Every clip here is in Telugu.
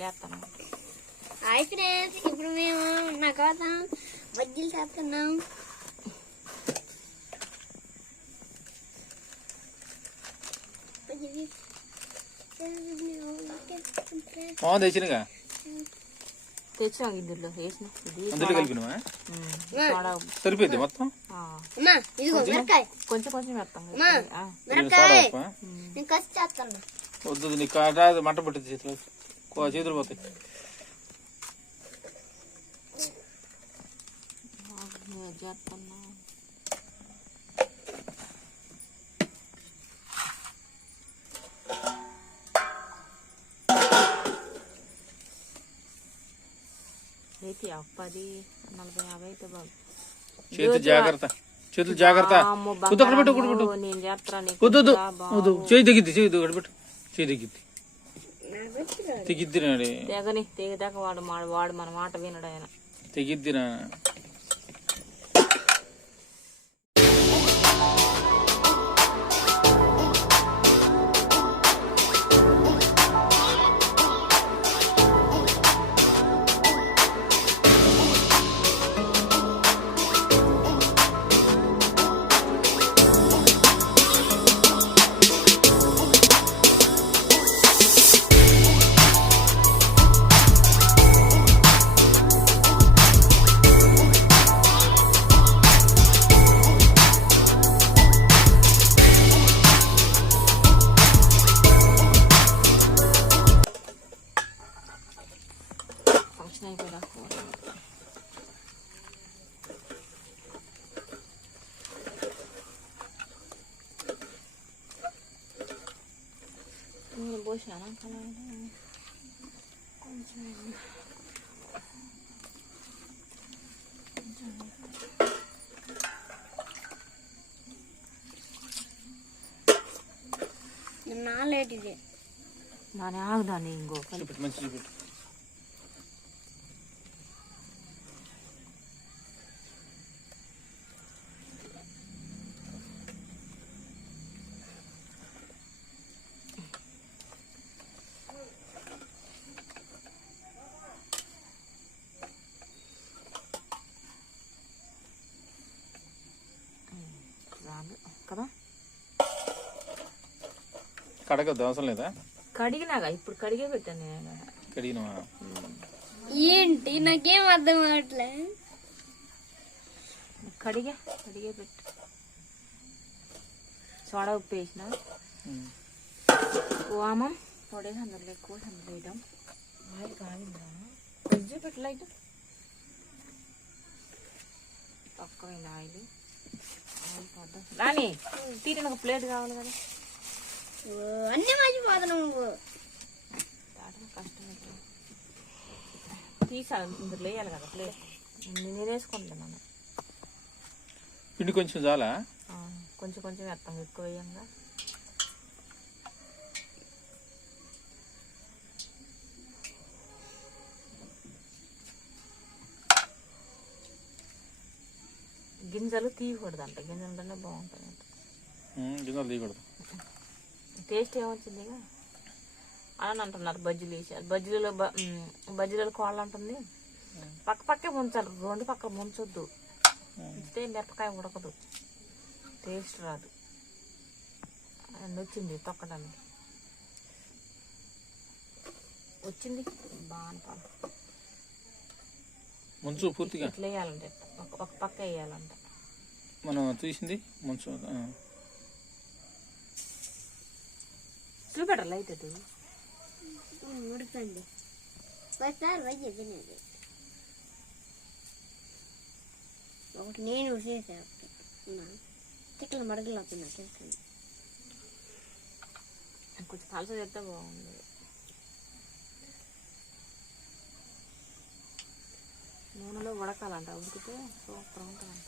వేస్తాను హాయ్ ఫ్రెండ్స్ ఇప్పుడు మేము నా కోసం బజ్జీలు చేస్తున్నాం తెచ్చినగా? తెచ్చాం ఇందులో వేసిన. అందులో కలిపినవా? సరిపోయింది మొత్తం? కొంచెం? కొంచెం వేస్తాం వద్దు నీకు మంట పట్టింది చేతిలో కో- చేతులు పోతాయి నేను చేస్తున్నా అయితే పది నలభై యాభై అయితే బాగు చేతులు జాగ్రత్త చేతులు జాగ్రత్త అమ్మో, వద్దు అక్కడ పెట్టు అక్కడ పెట్టు బంగారము, నేను చేస్తాను నీకు వద్దు వద్దు ఇంకా బాగు. వద్దు చేయి తెగిద్ది చేయి అక్కడ పెట్టు చేయి తెగిద్ది తెగిద్ది నాడే తెగని తెగదాకా వాడు వాడు మన మాట వినడు ఆయన. తెగిద్దిరా. 것이 안 가만히 꼼지면 நாலு அடிது நான் ஆகுதானே இங்கோ రాదు కదా? కడగద్దు అవసరం లేదా? కడిగినాగా ఇప్పుడు కడిగే పెట్టాను. నేను. కడిగినవా? ఏంటి? నాకేం అర్థం అవట్లే కడిగే కడిగే పెట్టు. సోడా ఉప్పు వేసిన. వామం పొడేసి అందులో ఎక్కువ అందులో వేయడం. ఆయిల్ కాలిందా ఫ్రిడ్జ్ పెట్టు లైట్. తక్కువైంది ఆయిల్. ఒక ప్లేట్ కావాలి కదా. అన్నీ నువ్వు. కష్టం ఇందులో వేయాలి కదా ప్లేట్. నేను. వేసుకుంటున్నాను పిండి కొంచెం చాలా? కొంచెం కొంచెం వేస్తాం ఎక్కువ వేయంగా. గింజలు తీయకూడదంట. గింజలు ఉంటేనే బాగుంటుంది గింజలు తీయకూడదు. టేస్ట్ ఏమొచ్చిందిగా? అని అంటున్నారు బజ్జీలు వేసారు బజ్జీలలో బజ్జీలలో కోళ్ళ ఉంటుంది పక్క పక్కే ముంచాలి. రెండు పక్క ముంచొద్దు. ఉంచితే మిరపకాయ ఉడకదు. టేస్ట్ రాదు. అండ్ వచ్చింది తొక్కడానికి. వచ్చింది? బాగా పాలు. ముంచు పూర్తిగా. ఇట్లా వేయాలంటే ఒక పక్క వేయాలంట. మనం తీసింది ముంచు. చూపెట్టాలి లైట్ అది ఉడకండి ఒకటి నేను చేసా తిక్కల మడగలు అవుతున్నా తెలుసు. కొంచెం పలస చెప్తే బాగుంది. నూనెలో ఉడకాలంట ఉడికితే సూపర్ ఉంటుందంట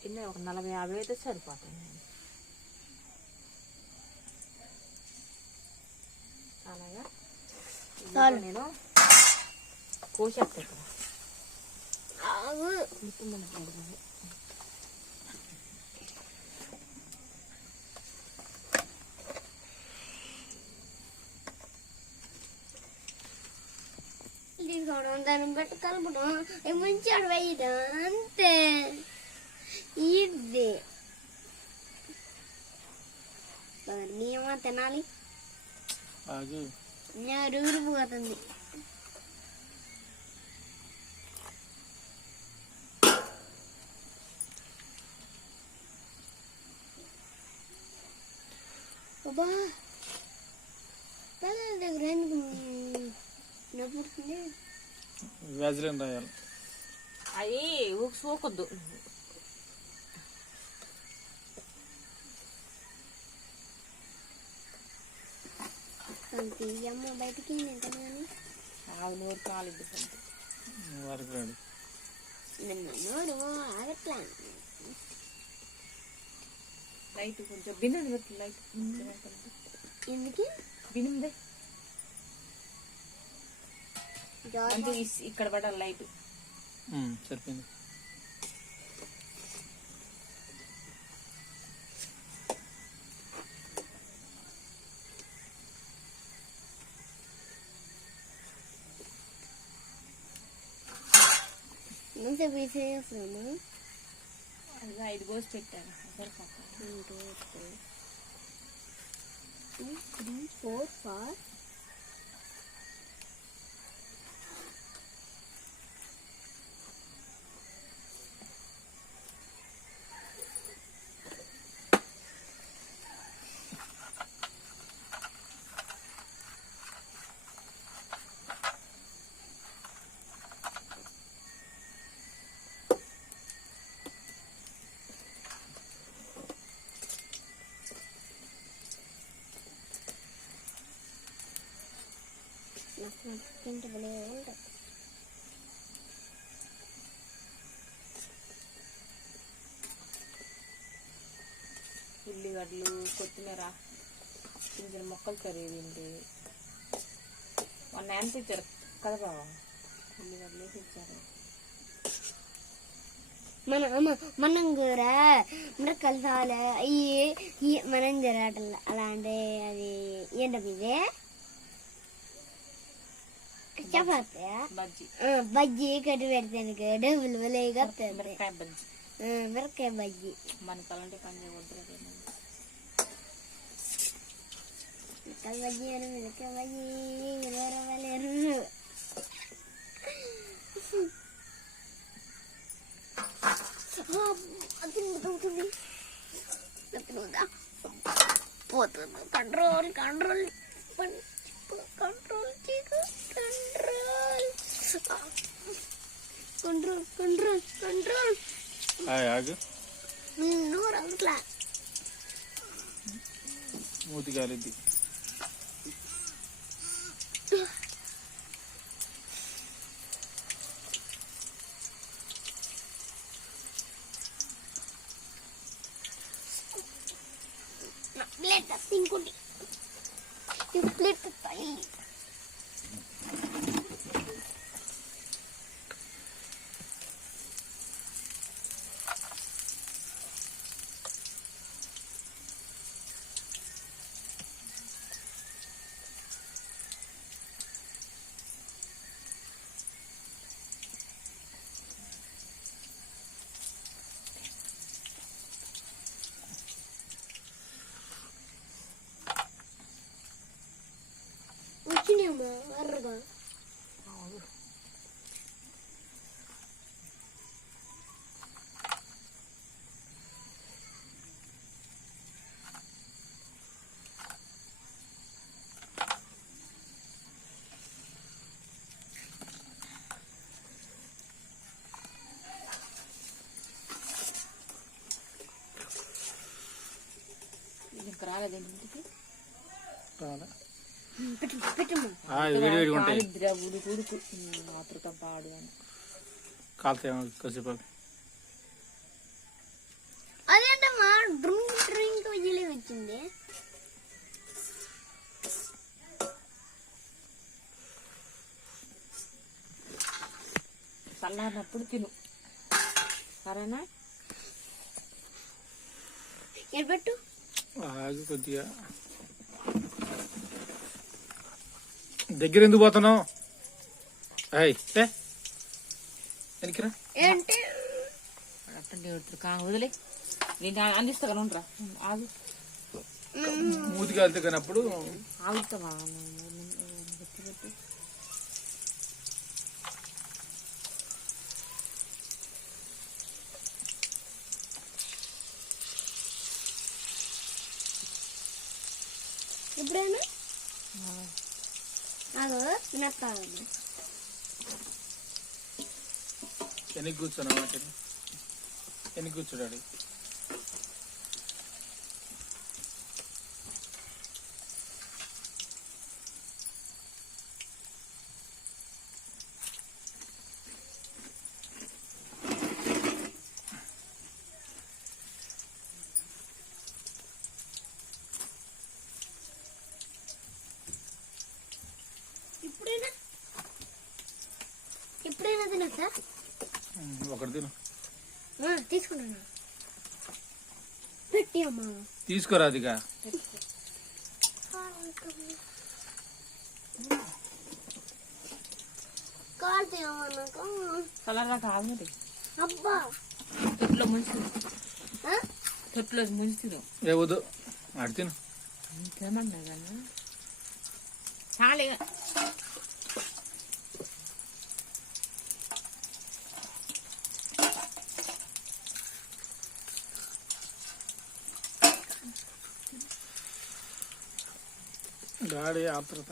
కింద ఒక నలభై యాభై అయితే సరిపోతాయి. అలాగా. నేను కోసేస్తాయి ఇక్కడ. దాన్ని బట్టి కలపడం ఈ ముంచాడు వేయడం అంతే ఇది మరి మేమా తినాలి ఆగు నేను ఊరిపోతుంది అబ్బా పిల్లల దగ్గర ఎందుకు నవ్వుతుంది వ్యాజిలిన్ రాయాలి అది ఊకి సోకొద్దు తీయమ్మ బయటికి ఆగు నోరు. వారికి నోరు ఆగట్లా లైట్ కొంచెం బిన్నది పెట్టు లైట్ ఎందుకు? అంటే ఇక్కడ పడాలి లైట్ సరిపోయింది. పీసేస్తున్నాము అది ఐదు కోసి పెట్టాను. సరిపోతుంది One, two, three. Two, three, four, ఉల్లిగడ్డలు కొత్తిమీర చిన్న చిన్న మొక్కలు కరిగింది మొన్న ఎంత తెచ్చారు కదా బాబా ఉల్లిగడ్డలు తెచ్చారు. మన మనం కూడా మిరకలు చాలా అయ్యి మనం జరగటం అలా అంటే అది ఏంటది ఇదే? బజ్జీ బజ్జీ కట్టి పెడతానికి డబ్బులు భలేగా వస్తుంది మిరపకాయ బజ్జీ మిరకాయ బజ్జీ మన తలంటే పని చేయవద్దు మిరకాయ బజ్జీ అని మిరకాయ బజ్జీ వేరే వాళ్ళు అవుతుంది పోతుంది control control control control control control हाय आग नोर अंगला ಮೂತಿ ಗಾಲಿದ್ದಿ ಪ್ಲೇಟ್ ತಿನ್ಕೊಂಡು ಪ್ಲೇಟ್ ತೈಲಿ ప్లేట్ తల్లి వచ్చినాయమ్మా ఎర్రగా ఇంకా కాలుతాయి కాసేపు అదేంటమ్మా డ్రింక్ డ్రింక్ వచ్చింది. చల్లారినప్పుడు తిను. సరేనా? ఎడబెట్టు కొద్దిగా. దగ్గర ఎందుకు పోతున్నావు ఏంటి? వదిలే. నేను అందిస్తా కదా ఉండరా. ఆగు. మూతికి వెళ్తే కానప్పుడు ఆగుతావా ఇప్పుడేనా? అదో వినత్తాగమ్మా ఎన్ని కూర్చోను మాట వెనక్కి కూర్చోడాడు ఇప్పుడైనా ఇప్పుడైనా తినొచ్చా ఒకటి తిను. ఆ, తీసుకుంటున్నా. పెట్టి అమ్మా. తీసుకోరా అదిగా కాల్ తీయమన్నాక చల్లరా కాదు అబ్బా. తొట్టులో ముంచి ఆ? తొట్టులో ముంచి తిను. ఏ వద్దు అడి తిను. ఇంకేమన్నా కన్నా చాలా. ಗಾಡಿ ಆತೃತ